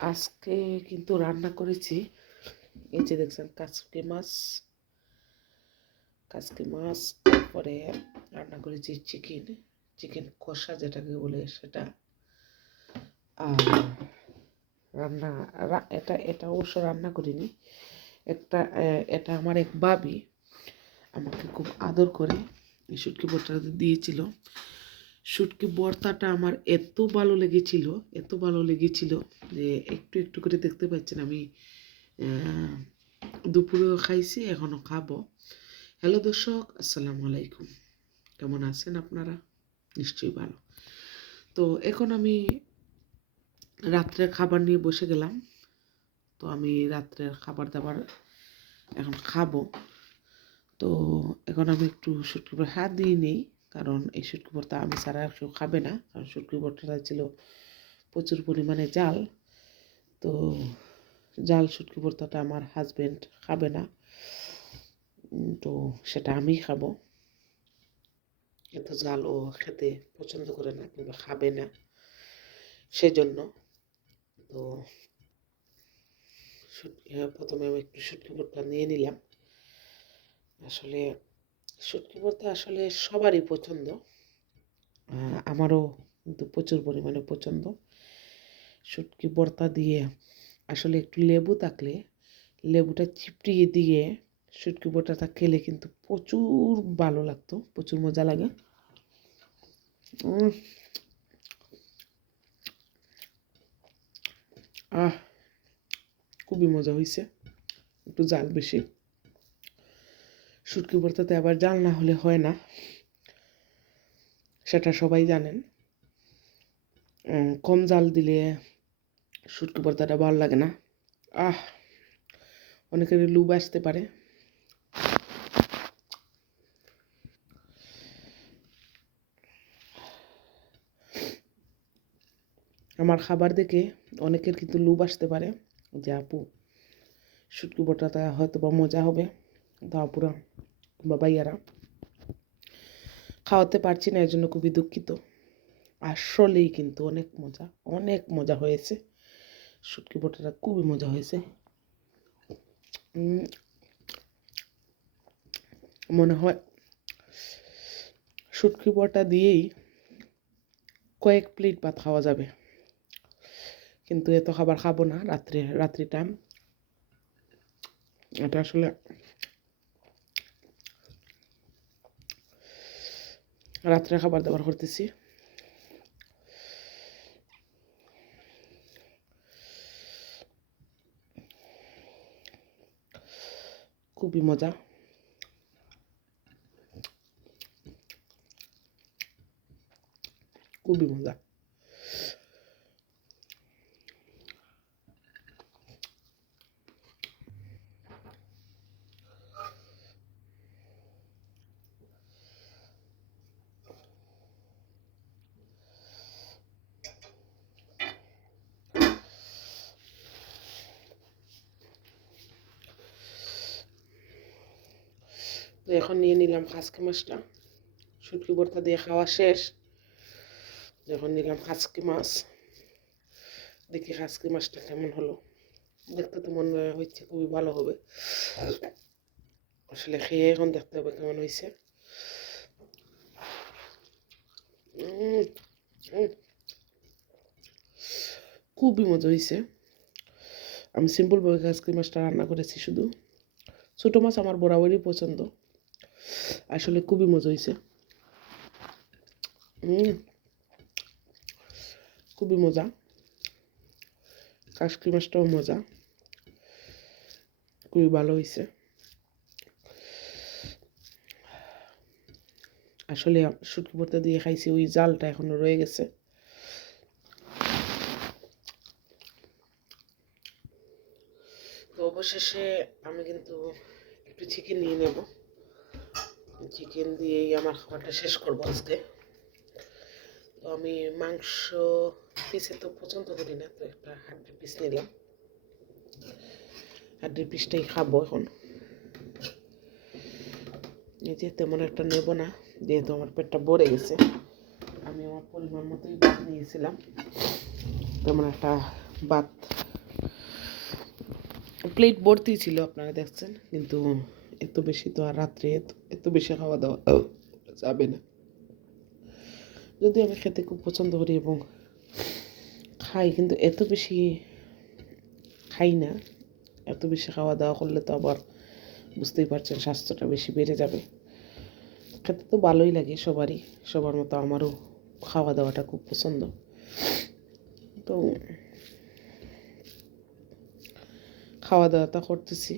আজকে কিন্তু রান্না করেছি, এই যে দেখছেন কাচকি মাছ, তারপরে রান্না করেছি চিকেন কষা যেটাকে বলে সেটা। আর এটা অবশ্য রান্না করিনি, এটা আমার এক ভাবি আমাকে খুব আদর করে এই শুটকি ভর্তাটা দিয়েছিল। শুটকি ভর্তাটা আমার এত ভালো লেগেছিল যে একটু একটু করে দেখতে পাচ্ছেন আমি দুপুরেও খাইছি, এখনও খাবো। হ্যালো দর্শক, আসসালামু আলাইকুম। কেমন আছেন আপনারা? নিশ্চয়ই ভালো। তো এখন আমি রাত্রের খাবার নিয়ে বসে গেলাম। তো আমি রাত্রের খাবার দাবার এখন খাবো। তো এখন আমি একটু শুটকি ভর্তা হাত দিয়ে নেই, কারণ এই শুটকি ভর্তা আমি ছাড়া আর কেউ খাবে না, কারণ শুটকি ভর্তাটা ছিল প্রচুর পরিমাণে জাল। তো জাল শুটকি ভর্তাটা আমার হাজব্যান্ড খাবে না, তো সেটা আমি খাবো। এত জাল ও খেতে পছন্দ করে না কিংবা খাবে না, সেজন্য। তো প্রথমে আমি একটু শুটকি ভর্তা নিয়ে নিলাম। আসলে শুটকি ভর্তা আসলে সবারই পছন্দ, আমারও কিন্তু প্রচুর পরিমাণে পছন্দ। শুটকি ভর্তা দিয়ে আসলে একটু লেবু থাকলে, লেবুটা চিপড়িয়ে দিয়ে শুটকি ভর্তাটা খেলে কিন্তু প্রচুর ভালো লাগতো, প্রচুর মজা লাগে। খুবই মজা হয়েছে, একটু জাল বেশি। শুটকি ভর্তাতে আবার জাল না হলে হয় না, সেটা সবাই জানেন। কম জাল দিলে শুটকি ভর্তাটা ভালো লাগে না। অনেকের লুব আসতে পারে। আমার খাবার দেখে অনেকের কিন্তু লুব আসতে পারে যে আপু শুটকি ভর্তাটা হয়তো বা মজা হবে, তো আপুরা বা ভাইয়ারা খাওয়াতে পারছি না, এর জন্য খুবই দুঃখিত। আসলেই কিন্তু অনেক মজা হয়েছে, শুটকি ভর্তাটা খুবই মজা হয়েছে। মনে হয় শুটকি ভর্তা দিয়েই কয়েক প্লেট ভাত খাওয়া যাবে, কিন্তু এত খাবার খাবো না রাত্রিটা। এটা আসলে রাত্রে খাবার দাবার করতেছি। খুবই মজা। তো এখন নিয়ে নিলাম কাচকি মাছটা, শুটকি ভর্তা দিয়ে খাওয়া শেষ, যখন নিলাম কাচকি মাছ। দেখি কাচকি মাছটা কেমন হলো। দেখতে তো মনে হচ্ছে খুবই ভালো হবে, আসলে খেয়ে এখন দেখতে হবে কেমন হয়েছে। খুবই মজা হয়েছে। আমি সিম্পলভাবে কাচকি মাছটা রান্না করেছি শুধু। ছোটো মাছ আমার বরাবরই পছন্দ, আসলে খুবই মজা হয়েছে। খুবই মজা, কাচকি মাছটাও মজা, খুবই ভালো হয়েছে। আসলে শুটকি ভর্তা দিয়ে খাইছি, ওই জালটা এখনো রয়ে গেছে। তো অবশেষে আমি কিন্তু একটু চিকেন নিয়ে নেব, চিকেন দিয়েই আমার খাবারটা শেষ করবো আজকে। তো আমি মাংস পিসে তো পছন্দ করি না, তো একটা হাড্ডির পিস নিলাম, হাড্ডির পিসটাই খাবো এখন। এই যে তেমন একটা নেব না, যেহেতু আমার পেটটা ভরে গেছে। আমি আমার পরিমাণ মতোই ভাত নিয়েছিলাম, তেমন একটা ভাত প্লেট ভর্তি ছিল আপনারা দেখছেন, কিন্তু এত বেশি তো আর রাত্রে এত বেশি খাওয়া দাওয়া যাবে না। যদিও আমি খেতে খুব পছন্দ করি এবং খাই, কিন্তু এত বেশি খাই না। এত বেশি খাওয়া দাওয়া করলে তো আবার বুঝতেই পারছেন স্বাস্থ্যটা বেশি বেড়ে যাবে। খেতে তো ভালোই লাগে সবারই, সবার মতো আমারও খাওয়া দাওয়াটা খুব পছন্দ। তো খাওয়া দাওয়াটা করতেছি।